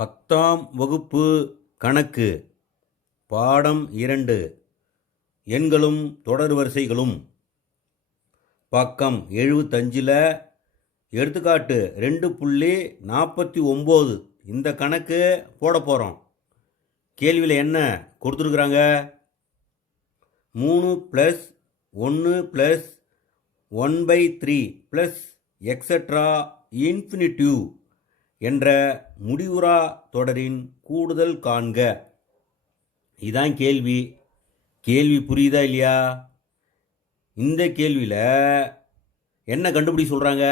பத்தாம் வகுப்பு கணக்கு பாடம் இரண்டு எண்களும் தொடர் வரிசைகளும். பக்கம் எழுபத்தஞ்சில் எடுத்துக்காட்டு ரெண்டு புள்ளி நாற்பத்தி ஒம்பது இந்த கணக்கு போட போகிறோம் கேள்வியில் என்ன கொடுத்துருக்குறாங்க? மூணு ப்ளஸ் ஒன்று plus one by three plus extra infinitive என்ற முடிவுறா தொடரின் கூடுதல் காண்க. இதான் கேள்வி. கேள்வி புரியுதா இல்லையா? இந்த கேள்வியில் என்ன கண்டுபிடி சொல்கிறாங்க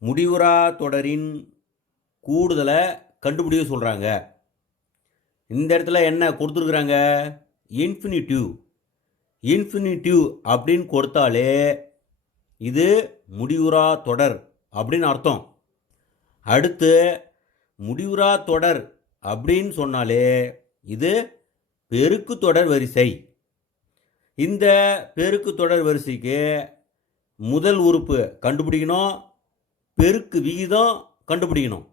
முடிவுறா தொடரின் கூடுதலை கண்டுபிடிக்க சொல்கிறாங்க இந்த இடத்துல என்ன கொடுத்துருக்குறாங்க? இன்ஃபினிட்டிவ். இன்ஃபினிட்டிவ் அப்படின்னு கொடுத்தாலே இது முடிவுறா தொடர் அப்படின்னு அர்த்தம். அடுத்து முடிவுறா தொடர் அப்படின்னு சொன்னாலே இது பெருக்கு தொடர் வரிசை. இந்த பெருக்கு தொடர் வரிசைக்கு முதல் உறுப்பு கண்டுபிடிக்கணும் பெருக்கு விகிதம் கண்டுபிடிக்கணும்.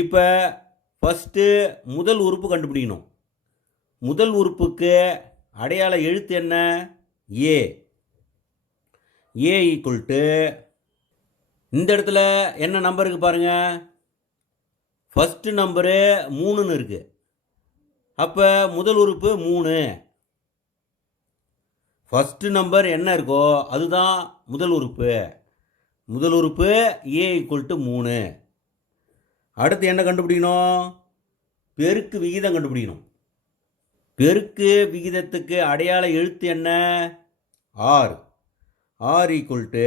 இப்போ ஃபஸ்ட்டு முதல் உறுப்பு கண்டுபிடிக்கணும். முதல் உறுப்புக்கு அடையாள எழுத்து என்ன? ஏ ஏ ஈக்குவல் டு இந்த இடத்துல என்ன நம்பர் இருக்குது பாருங்கள் ஃபஸ்ட்டு நம்பரு மூணுன்னு இருக்குது அப்போ முதல் உறுப்பு மூணு. ஃபஸ்ட்டு நம்பர் என்ன இருக்கோ அதுதான் முதல் உறுப்பு. முதல் உறுப்பு ஏ ஈக்குவல் டு மூணு. அடுத்து என்ன கண்டுபிடிக்கணும்? பெருக்கு விகிதம் கண்டுபிடிக்கணும். பெருக்கு விகிதத்துக்கு அடையாள எழுத்து என்ன? ஆர் ஆர் ஈக்குவல் டு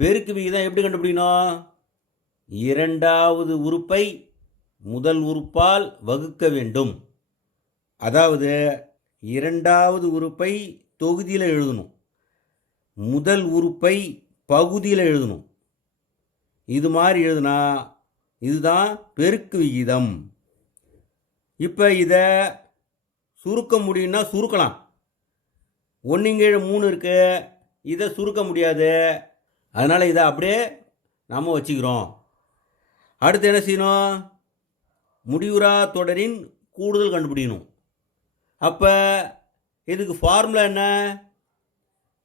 பெருக்கு விகிதம் எப்படி கண்டுபிடிக்கணும்? இரண்டாவது உறுப்பை முதல் உறுப்பால் வகுக்க வேண்டும். அதாவது இரண்டாவது உறுப்பை தொகுதியில் எழுதணும். முதல் உறுப்பை பகுதியில் எழுதணும். இது மாதிரி எழுதுனா இதுதான் பெருக்கு விகிதம். இப்போ இதை சுருக்க முடியும்னா சுருக்கலாம். ஒன்றுங்கேழு மூணு இருக்குது இதை சுருக்க முடியாது. அதனால் இதை அப்படியே நாம் வச்சுக்கிறோம். அடுத்து என்ன செய்யணும்? முடிவுறா தொடரின் கூடுதல் கண்டுபிடிக்கணும். அப்போ இதுக்கு ஃபார்முலா என்ன?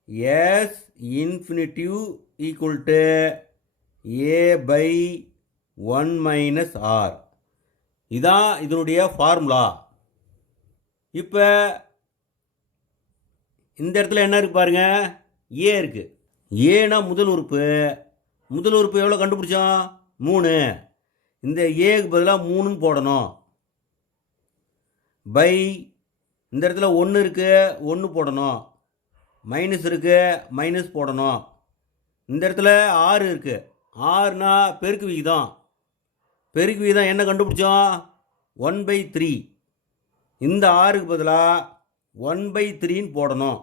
S infinitive equal to A by one minus R இதான் இதனுடைய ஃபார்முலா இப்போ இந்த இடத்துல என்ன இருக்கு பாருங்க? ஏ இருக்குது ஏனா முதல் உறுப்பு முதல் உறுப்பு எவ்வளோ கண்டுபிடிச்சோம் மூணு. இந்த ஏக்கு பதிலாக மூணுன்னு போடணும். பை இந்த இடத்துல ஒன்று இருக்குது ஒன்று போடணும். மைனஸ் இருக்குது மைனஸ் போடணும். இந்த இடத்துல ஆறு இருக்குது ஆறுனா பெருக்கு விகிதம் பெருக்கு விகிதம் என்ன கண்டுபிடிச்சோம் ஒன் பை த்ரீ. இந்த ஆறுக்கு பதிலாக ஒன் பை த்ரீன்னு போடணும்.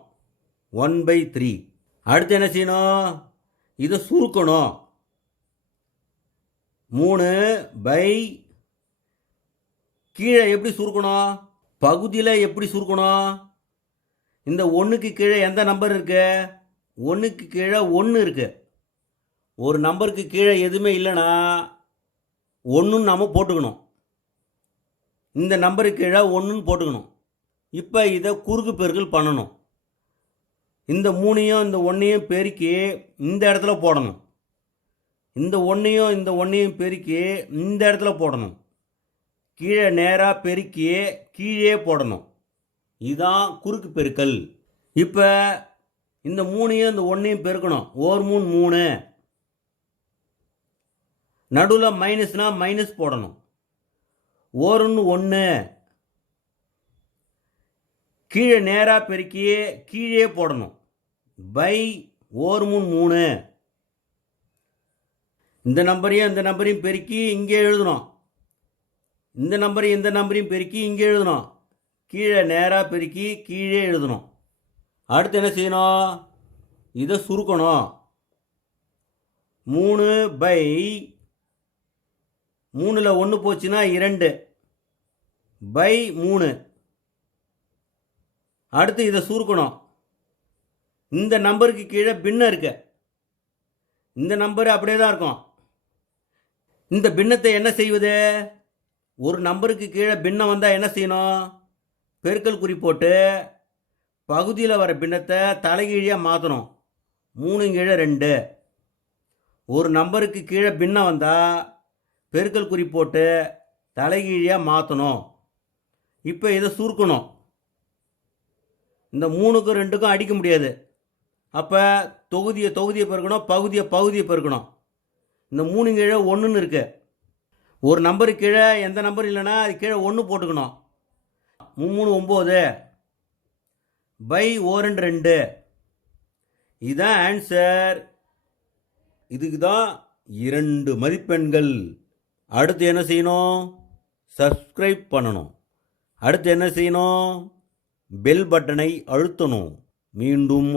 One by three. அடுத்து என்ன செய்யணும்? இதை சுருக்கணும். மூணு பை கீழே எப்படி சுருக்கணும்? பகுதியில் எப்படி சுருக்கணும்? இந்த ஒன்றுக்கு கீழே எந்த நம்பர் இருக்கு? ஒன்றுக்கு கீழே ஒன்று இருக்கு. ஒரு நம்பருக்கு கீழே எதுவுமே இல்லைன்னா ஒன்றுன்னு நம்ம போட்டுக்கணும். இந்த நம்பருக்கு கீழே ஒன்றுன்னு போட்டுக்கணும். இப்போ இதை குறுக்கு பெருக்கல் பண்ணணும். இந்த மூணையும் இந்த ஒன்றையும் பெருக்கி இந்த இடத்துல போடணும். இந்த ஒன்றையும் இந்த ஒன்றையும் பெருக்கி இந்த இடத்துல போடணும். கீழே நேராக பெருக்கி கீழே போடணும். இதுதான் குறுக்கு பெருக்கல். இப்போ இந்த மூணையும் இந்த ஒன்றையும் பெருக்கணும். ஓர் மூணு மூணு. நடுவில் மைனஸ்னா மைனஸ் போடணும். ஓருன்னு ஒன்று கீழே நேராக பெருக்கி கீழே போடணும். பை ஓர் மூணு மூணு. இந்த நம்பரையும் இந்த நம்பரையும் பெருக்கி இங்கே எழுதணும். இந்த நம்பரையும் இந்த நம்பரையும் பெருக்கி இங்கே எழுதணும். கீழே நேராக பெருக்கி கீழே எழுதணும். அடுத்து என்ன செய்யணும்? இதை சுருக்கணும். மூணு பை மூணில் ஒன்று போச்சுன்னா இரண்டு. பை மூணு. அடுத்து இதை சுருக்கணும். இந்த நம்பருக்கு கீழே பின்ன இருக்கு. இந்த நம்பர் அப்படியே தான் இருக்கும். இந்த பின்னத்தை என்ன செய்வது? ஒரு நம்பருக்கு கீழே பின்னம் வந்தால் என்ன செய்யணும்? பெருக்கல் குறி போட்டு பகுதியில் வர பின்னத்தை தலைகீழியாக மாற்றணும் மூணு கீழே ரெண்டு. ஒரு நம்பருக்கு கீழே பின்னம் வந்தால் பெருக்கல் குறி போட்டு தலைகீழியாக மாற்றணும் இப்போ இதை சுருக்கணும். இந்த மூணுக்கும் ரெண்டுக்கும் அடிக்க முடியாது. அப்போ தொகுதியை தொகுதியை பெருக்கணும் பகுதியை பகுதியை பெருக்கணும். இந்த மூணு கீழே ஒன்றுன்னு இருக்கு. ஒரு நம்பருக்கு கீழே எந்த நம்பர் இல்லைன்னா அது கீழே ஒன்று போட்டுக்கணும். மூணு ஒம்பது பை ஓ ரெண்டு. ரெண்டு இதுதான் ஆன்சர் இதுக்கு தான் இரண்டு மதிப்பெண்கள். அடுத்து என்ன செய்யணும்? சப்ஸ்கிரைப் பண்ணணும். அடுத்து என்ன செய்யணும்? பெல் பட்டனை அழுத்தணும். மீண்டும்